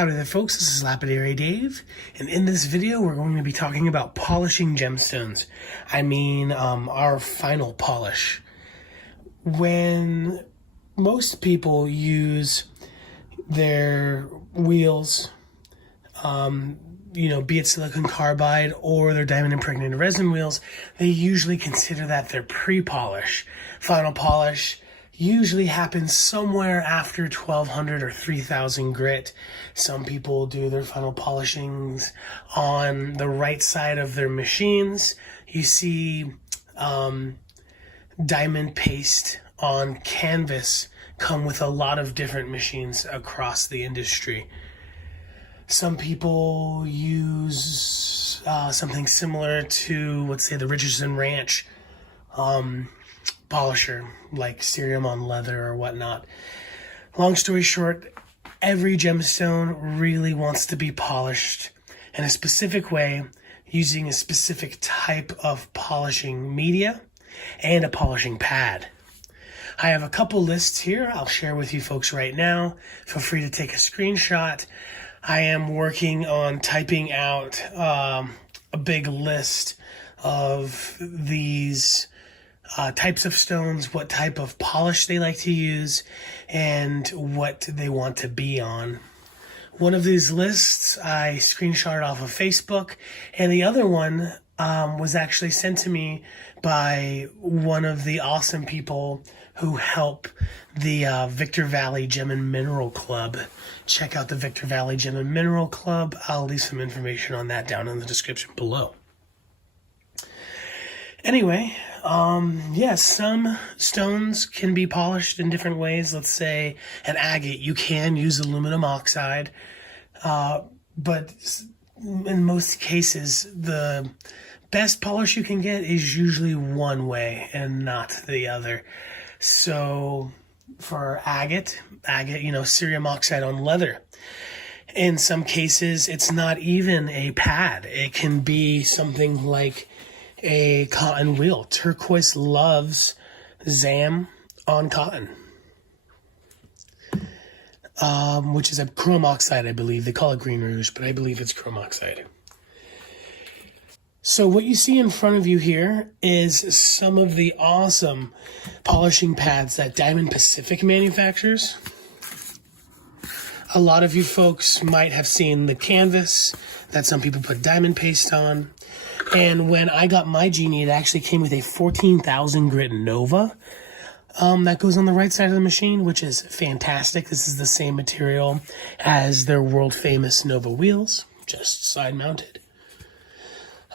Howdy there folks, this is Lapidary Dave, and in this video we're going to be talking about polishing gemstones. Our final polish. When most people use their wheels, be it silicon carbide or their diamond impregnated resin wheels, they usually consider that their pre-polish. Final polish usually happens somewhere after 1200 or 3000 grit. Some people do their final polishings on the right side of their machines. You see diamond paste on canvas come with a lot of different machines across the industry. Some people use something similar to, let's say, the Richardson Ranch polisher, like cerium on leather or whatnot. Long story short, every gemstone really wants to be polished in a specific way using a specific type of polishing media and a polishing pad. I have a couple lists here I'll share with you folks right now. Feel free to take a screenshot. I am working on typing out a big list of these types of stones, what type of polish they like to use, and what they want to be on. One of these lists I screenshotted off of Facebook, and the other one was actually sent to me by one of the awesome people who help the Victor Valley Gem and Mineral Club. Check out the Victor Valley Gem and Mineral Club. I'll leave some information on that down in the description below. Anyway, some stones can be polished in different ways. Let's say an agate, you can use aluminum oxide, but in most cases, the best polish you can get is usually one way and not the other. So for agate, cerium oxide on leather. In some cases, it's not even a pad. It can be something like a cotton wheel. Turquoise loves ZAM on cotton, which is a chrome oxide, I believe. They call it green rouge, but I believe it's chrome oxide. So what you see in front of you here is some of the awesome polishing pads that Diamond Pacific manufactures. A lot of you folks might have seen the canvas that some people put diamond paste on. And when I got my Genie, it actually came with a 14,000 grit Nova that goes on the right side of the machine, which is fantastic. This is the same material as their world famous Nova wheels, just side mounted.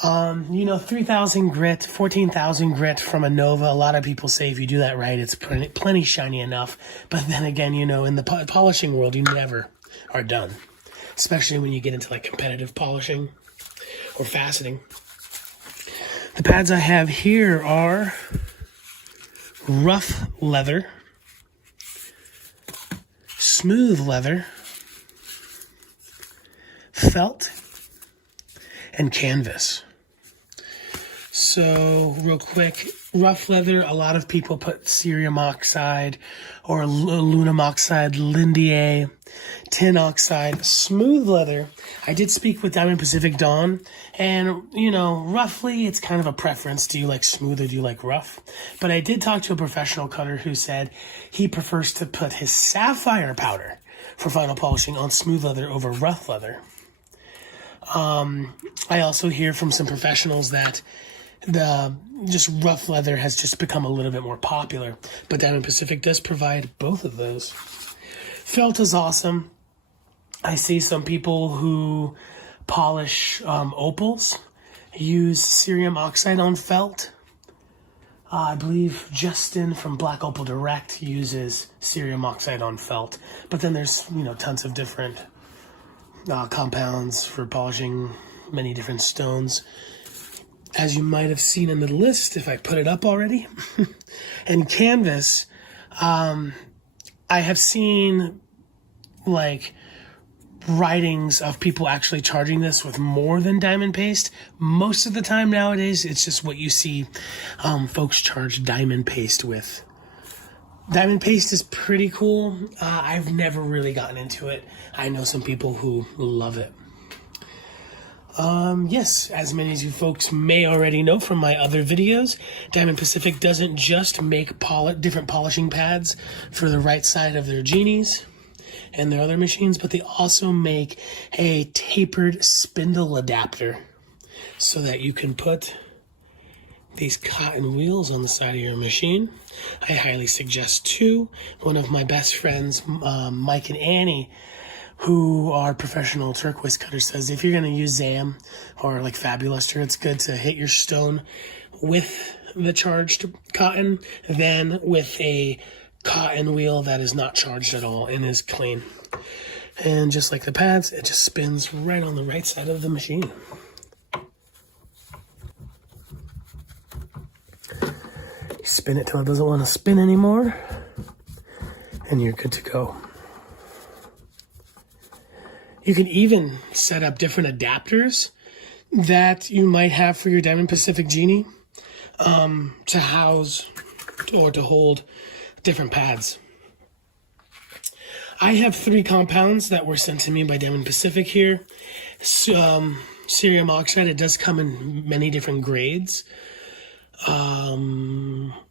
3,000 grit, 14,000 grit from a Nova. A lot of people say if you do that right, it's plenty shiny enough. But then again, in the polishing world, you never are done, especially when you get into like competitive polishing or faceting. The pads I have here are rough leather, smooth leather, felt, and canvas. So real quick, rough leather, a lot of people put cerium oxide or aluminum oxide, lindyay, tin oxide. Smooth leather, I did speak with Diamond Pacific Don, and roughly it's kind of a preference. Do you like smooth or do you like rough? But I did talk to a professional cutter who said he prefers to put his sapphire powder for final polishing on smooth leather over rough leather. I also hear from some professionals that the just rough leather has just become a little bit more popular, but Diamond Pacific does provide both of those. Felt is awesome. I see some people who polish opals use cerium oxide on felt. I believe Justin from Black Opal Direct uses cerium oxide on felt, but then there's tons of different compounds for polishing many different stones, as you might have seen in the list if I put it up already. And canvas, I have seen writings of people actually charging this with more than diamond paste. Most of the time nowadays, it's just what you see folks charge diamond paste with. Diamond paste is pretty cool. I've never really gotten into it. I know some people who love it. Yes, as many as you folks may already know from my other videos, Diamond Pacific doesn't just make different polishing pads for the right side of their Genies and their other machines, but they also make a tapered spindle adapter so that you can put these cotton wheels on the side of your machine. I highly suggest two. One of my best friends, Mike and Annie, who are professional turquoise cutters, says if you're going to use ZAM or like Fabulister, it's good to hit your stone with the charged cotton, then with a cotton wheel that is not charged at all and is clean. And just like the pads, it just spins right on the right side of the machine. You spin it till it doesn't want to spin anymore, and you're good to go. You can even set up different adapters that you might have for your Diamond Pacific Genie to house or to hold different pads. I have 3 compounds that were sent to me by Diamond Pacific here. Cerium oxide, it does come in many different grades.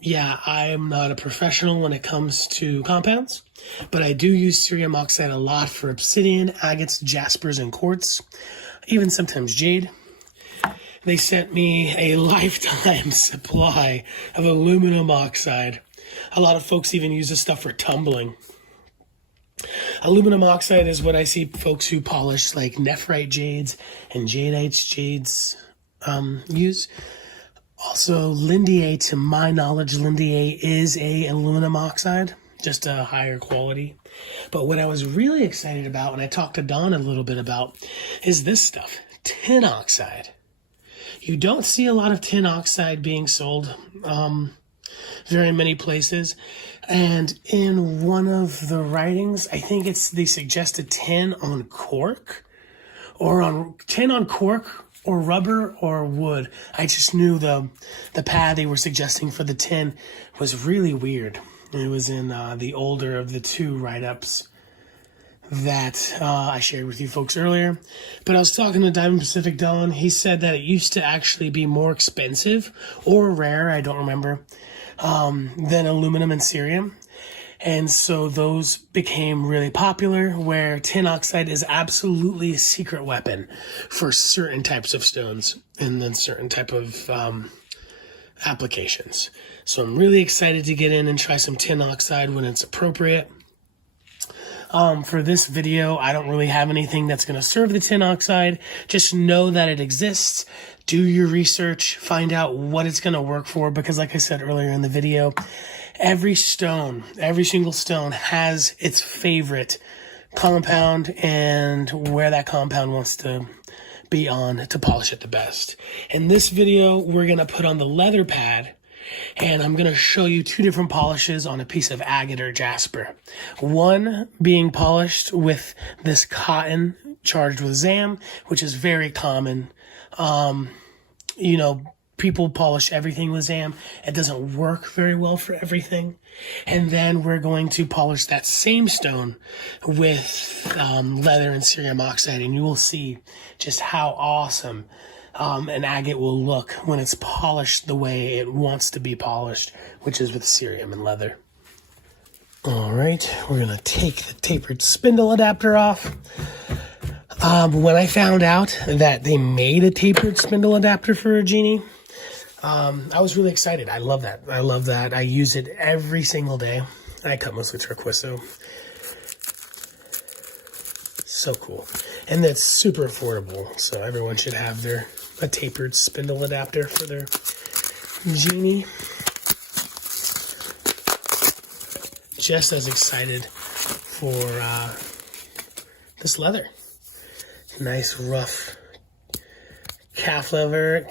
Yeah, I am not a professional when it comes to compounds, but I do use cerium oxide a lot for obsidian, agates, jaspers, and quartz, even sometimes jade. They sent me a lifetime supply of aluminum oxide. A lot of folks even use this stuff for tumbling. Aluminum oxide is what I see folks who polish like nephrite jades and jadeite jades use. Also, Lindyay, to my knowledge, Lindyay is a aluminum oxide, just a higher quality. But what I was really excited about, and I talked to Don a little bit about, is this stuff, tin oxide. You don't see a lot of tin oxide being sold very many places. And in one of the writings, I think they suggested tin on cork, or tin on cork, or rubber, or wood. I just knew the pad they were suggesting for the tin was really weird. It was in the older of the 2 write-ups that I shared with you folks earlier. But I was talking to Diamond Pacific Don. He said that it used to actually be more expensive, or rare, I don't remember, than aluminum and cerium. And so those became really popular, where tin oxide is absolutely a secret weapon for certain types of stones and then certain type of applications. So I'm really excited to get in and try some tin oxide when it's appropriate. For this video, I don't really have anything that's going to serve the tin oxide. Just know that it exists. Do your research, find out what it's going to work for, because like I said earlier in the video, every single stone has its favorite compound and where that compound wants to be on to polish it the best. In this video, we're going to put on the leather pad, and I'm going to show you 2 different polishes on a piece of agate or jasper. One being polished with this cotton charged with ZAM, which is very common. People polish everything with ZAM. It doesn't work very well for everything. And then we're going to polish that same stone with leather and cerium oxide, and you will see just how awesome an agate will look when it's polished the way it wants to be polished, which is with cerium and leather. All right, we're going to take the tapered spindle adapter off. When I found out that they made a tapered spindle adapter for a Genie, I was really excited. I love that. I use it every single day. I cut mostly turquoise, so cool. And that's super affordable, so everyone should have a tapered spindle adapter for their Genie. Just as excited for this leather. Nice rough calf leather,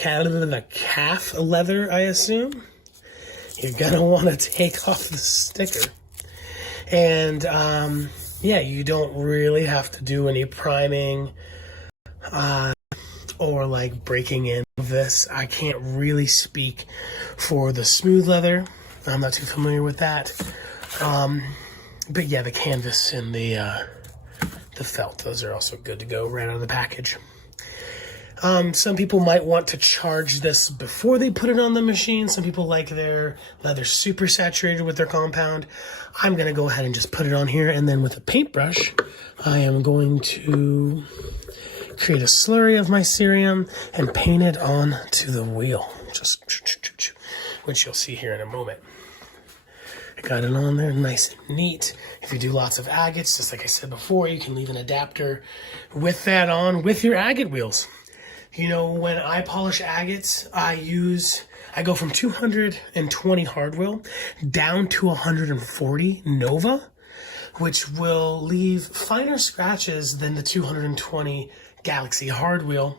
I assume. You're gonna want to take off the sticker. And yeah, you don't really have to do any priming or like breaking in this. I can't really speak for the smooth leather. I'm not too familiar with that. But yeah, the canvas and the felt, those are also good to go right out of the package. Some people might want to charge this before they put it on the machine. Some people like their leather super saturated with their compound. I'm going to go ahead and just put it on here, and then with a paintbrush, I am going to create a slurry of my cerium and paint it onto the wheel, which you'll see here in a moment. I got it on there nice and neat. If you do lots of agates, just like I said before, you can leave an adapter with that on with your agate wheels. You know, when I polish agates, I go from 220 hardwheel down to 140 Nova, which will leave finer scratches than the 220 Galaxy hardwheel.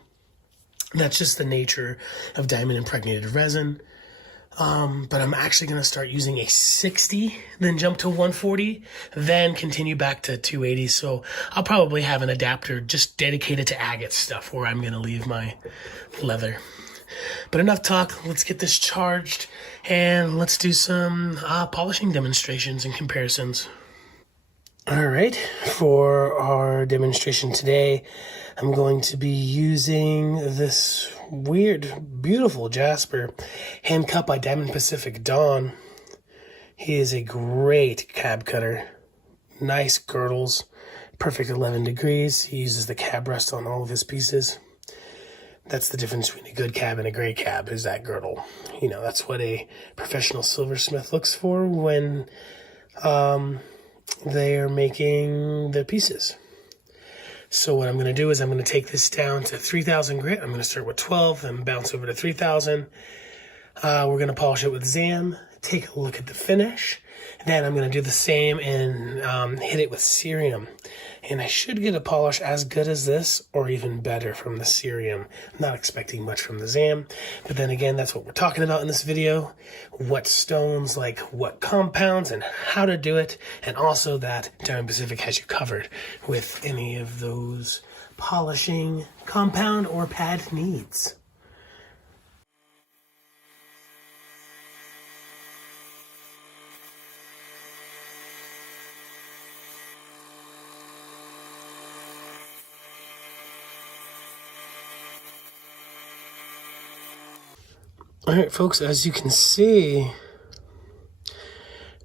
That's just the nature of diamond impregnated resin. But I'm actually going to start using a 60, then jump to 140, then continue back to 280. So I'll probably have an adapter just dedicated to agate stuff where I'm going to leave my leather. But enough talk. Let's get this charged and let's do some polishing demonstrations and comparisons. All right, for our demonstration today, I'm going to be using this weird, beautiful Jasper hand cut by Diamond Pacific Don. He is a great cab cutter. Nice girdles, perfect 11 degrees. He uses the cab rest on all of his pieces. That's the difference between a good cab and a great cab, is that girdle. You know, that's what a professional silversmith looks for when they are making the pieces. So what I'm going to do is I'm going to take this down to 3,000 grit. I'm going to start with 12 and bounce over to 3,000. We're going to polish it with Zam, take a look at the finish. Then I'm going to do the same and hit it with cerium. And I should get a polish as good as this or even better from the cerium. I'm not expecting much from the Zam. But then again, that's what we're talking about in this video. What stones, like what compounds and how to do it. And also that Diamond Pacific has you covered with any of those polishing compound or pad needs. All right, folks, as you can see,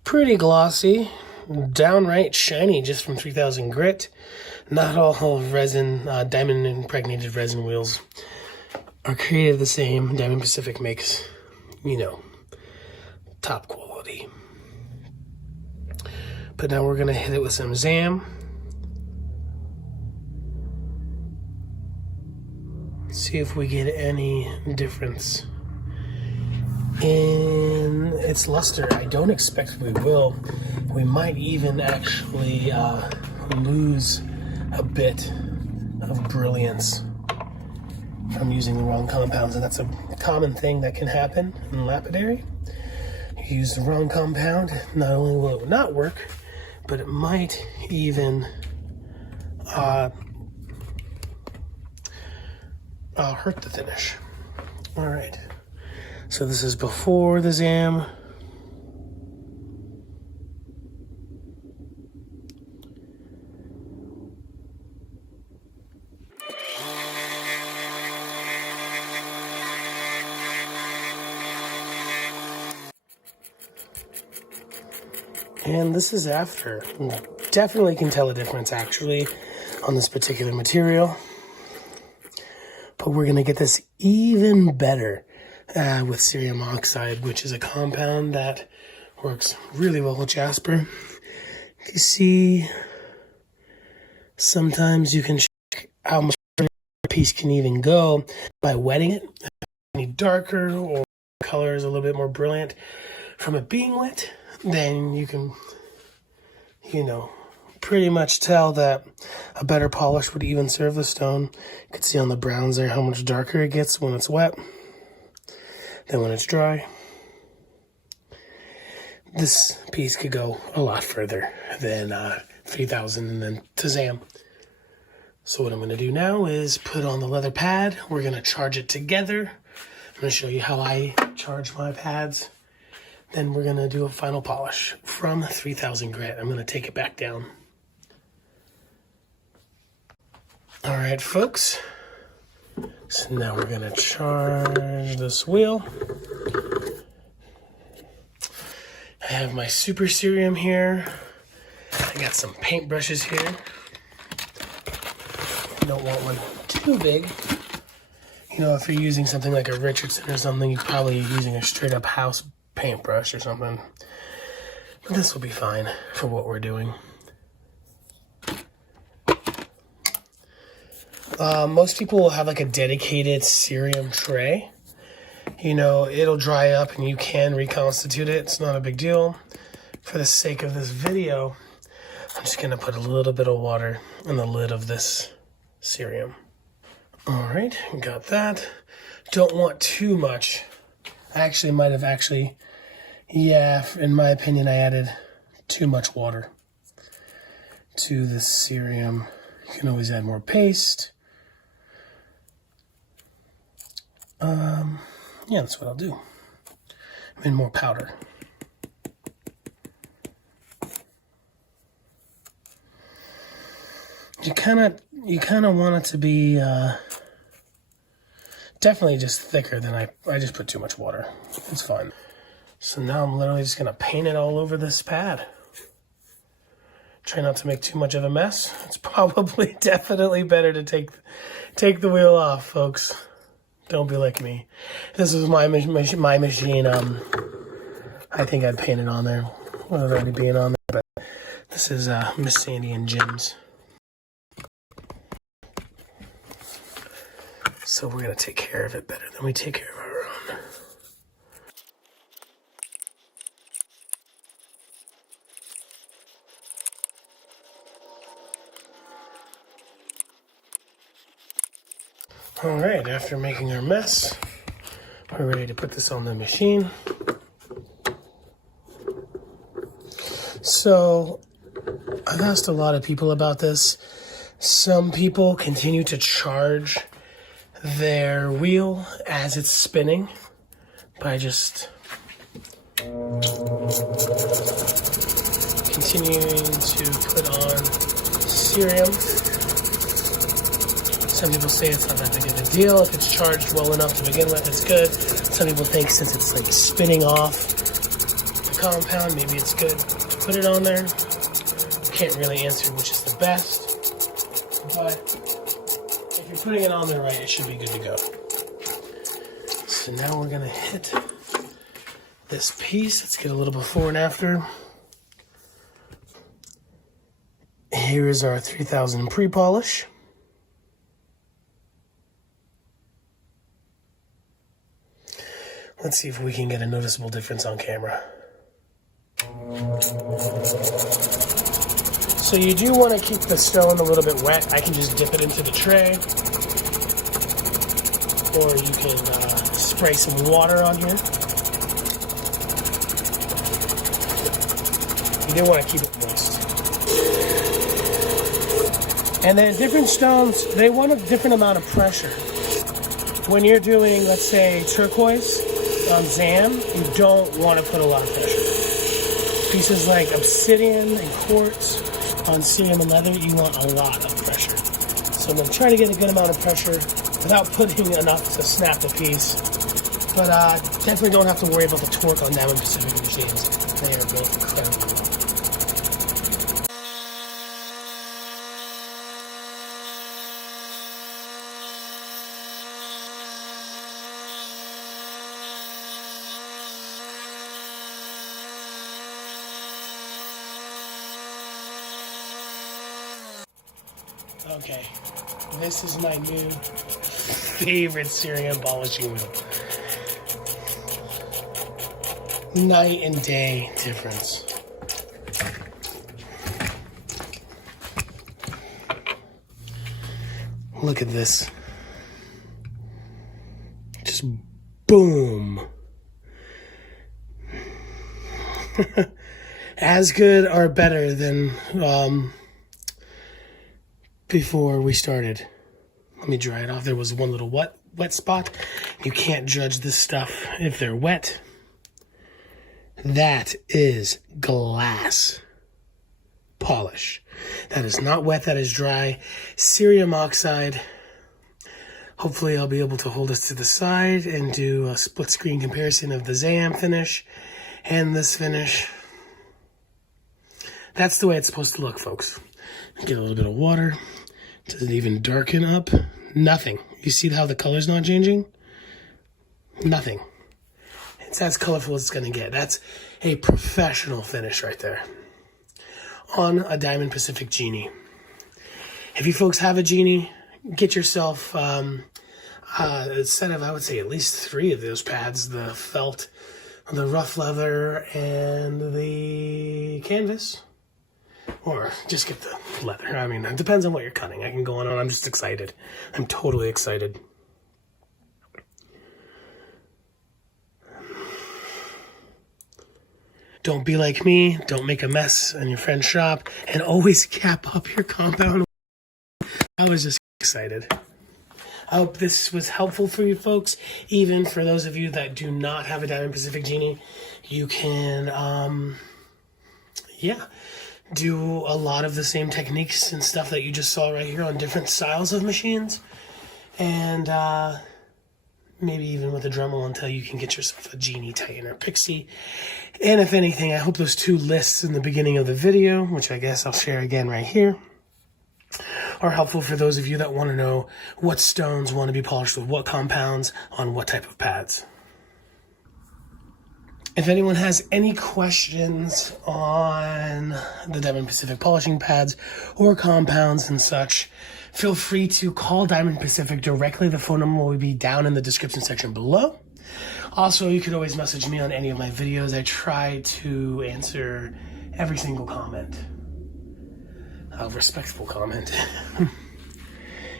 pretty glossy, downright shiny just from 3000 grit. Not all resin, diamond impregnated resin wheels are created the same. Diamond Pacific makes, you know, top quality. But now we're gonna hit it with some Zam. See if we get any difference in its luster. I don't expect we will. We might even actually lose a bit of brilliance from using the wrong compounds, and that's a common thing that can happen in lapidary. You use the wrong compound, not only will it not work, but it might even hurt the finish. All right. So this is before the Zam. And this is after. Definitely can tell a difference actually on this particular material. But we're gonna get this even better with cerium oxide, which is a compound that works really well with Jasper. You see, sometimes you can check how much a piece can even go by wetting it. Any darker or color is a little bit more brilliant from it being wet, then you can, you know, pretty much tell that a better polish would even serve the stone. You can see on the browns there how much darker it gets when it's wet than when it's dry. This piece could go a lot further than 3000 and then to Zam. So what I'm going to do now is put on the leather pad. We're going to charge it together. I'm going to show you how I charge my pads. Then we're gonna do a final polish from 3000 grit. I'm gonna take it back down. All right, folks. So now we're gonna charge this wheel. I have my Super Cerium here. I got some paint brushes here. You don't want one too big. You know, if you're using something like a Richardson or something, you're probably using a straight up house paintbrush or something. But this will be fine for what we're doing. Most people will have like a dedicated cerium tray. You know, it'll dry up and you can reconstitute it. It's not a big deal. For the sake of this video, I'm just gonna put a little bit of water in the lid of this cerium. All right, got that. Don't want too much. I actually might have yeah, in my opinion, I added too much water to this cerium. You can always add more paste. Yeah, that's what I'll do. I mean, more powder. You kind of want it to be definitely just thicker than I just put too much water. It's fine. So now I'm literally just gonna paint it all over this pad. Try not to make too much of a mess. It's probably definitely better to take the wheel off, folks. Don't be like me. This is my machine. I think I'd paint it on there without already being on there. But this is Miss Sandy and Jim's. So we're gonna take care of it better than we take care of our own. All right, after making our mess, we're ready to put this on the machine. So I've asked a lot of people about this. Some people continue to charge their wheel as it's spinning by just continuing to put on cerium. Some people say it's not that big of a deal. If it's charged well enough to begin with, it's good. Some people think since it's like spinning off the compound, maybe it's good to put it on there. Can't really answer which is the best, but if you're putting it on there right, it should be good to go. So now we're gonna hit this piece. Let's get a little before and after. Here is our 3000 pre-polish. Let's see if we can get a noticeable difference on camera. So you do want to keep the stone a little bit wet. I can just dip it into the tray. Or you can spray some water on here. You do want to keep it moist. And then different stones, they want a different amount of pressure. When you're doing, let's say, turquoise on Zam, you don't want to put a lot of pressure. Pieces like obsidian and quartz on cerium and leather, you want a lot of pressure. So I'm going to try to get a good amount of pressure without putting enough to snap the piece. But definitely don't have to worry about the torque on Diamond Pacific machines. They are built incredibly well. Okay, this is my new favorite cerium polishing wheel. Night and day difference. Look at this. Just boom. As good or better than before we started. Let me dry it off. There was one little wet spot. You can't judge this stuff if they're wet. That is glass polish. That is not wet, that is dry. Cerium oxide. Hopefully I'll be able to hold this to the side and do a split screen comparison of the Zam finish and this finish. That's the way it's supposed to look, folks. Get a little bit of water. Does it even darken up? Nothing. You see how the color's not changing? Nothing. It's as colorful as it's going to get. That's a professional finish right there on a Diamond Pacific Genie. If you folks have a Genie, get yourself a set of, I would say, at least 3 of those pads: the felt, the rough leather, and the canvas. Or just get the leather. I mean, it depends on what you're cutting. I can go on and I'm just excited. I'm totally excited. Don't be like me. Don't make a mess in your friend's shop. And always cap up your compound. I was just excited. I hope this was helpful for you folks. Even for those of you that do not have a Diamond Pacific Genie, you can, do a lot of the same techniques and stuff that you just saw right here on different styles of machines. And maybe even with a Dremel until you can get yourself a Genie, Titan, or Pixie. And if anything, I hope those 2 lists in the beginning of the video, which I guess I'll share again right here, are helpful for those of you that want to know what stones want to be polished with what compounds on what type of pads. If anyone has any questions on the Diamond Pacific polishing pads or compounds and such, feel free to call Diamond Pacific directly. The phone number will be down in the description section below. Also, you could always message me on any of my videos. I try to answer every single comment. A respectful comment.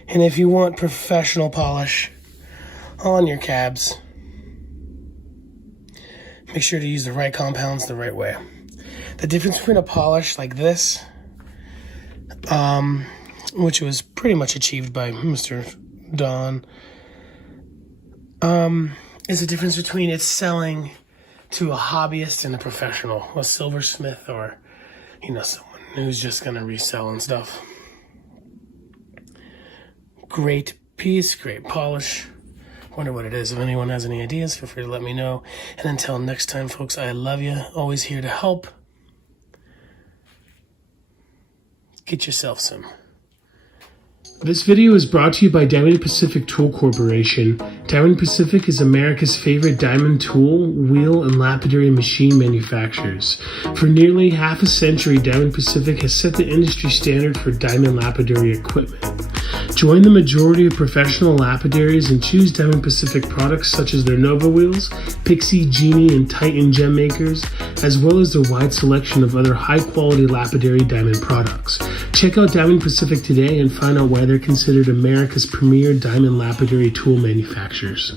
And if you want professional polish on your cabs, make sure to use the right compounds the right way. The difference between a polish like this, which was pretty much achieved by Mr. Don, is the difference between it selling to a hobbyist and a professional, a silversmith, or, someone who's just going to resell and stuff. Great piece, great polish. Wonder what it is. If anyone has any ideas, feel free to let me know. And until next time, folks, I love you. Always here to help. Get yourself some. This video is brought to you by Diamond Pacific Tool Corporation. Diamond Pacific is America's favorite diamond tool, wheel, and lapidary machine manufacturers. For nearly half a century, Diamond Pacific has set the industry standard for diamond lapidary equipment. Join the majority of professional lapidaries and choose Diamond Pacific products such as their Nova wheels, Pixie, Genie, and Titan gem makers, as well as their wide selection of other high-quality lapidary diamond products. Check out Diamond Pacific today and find out why they're considered America's premier diamond lapidary tool manufacturers.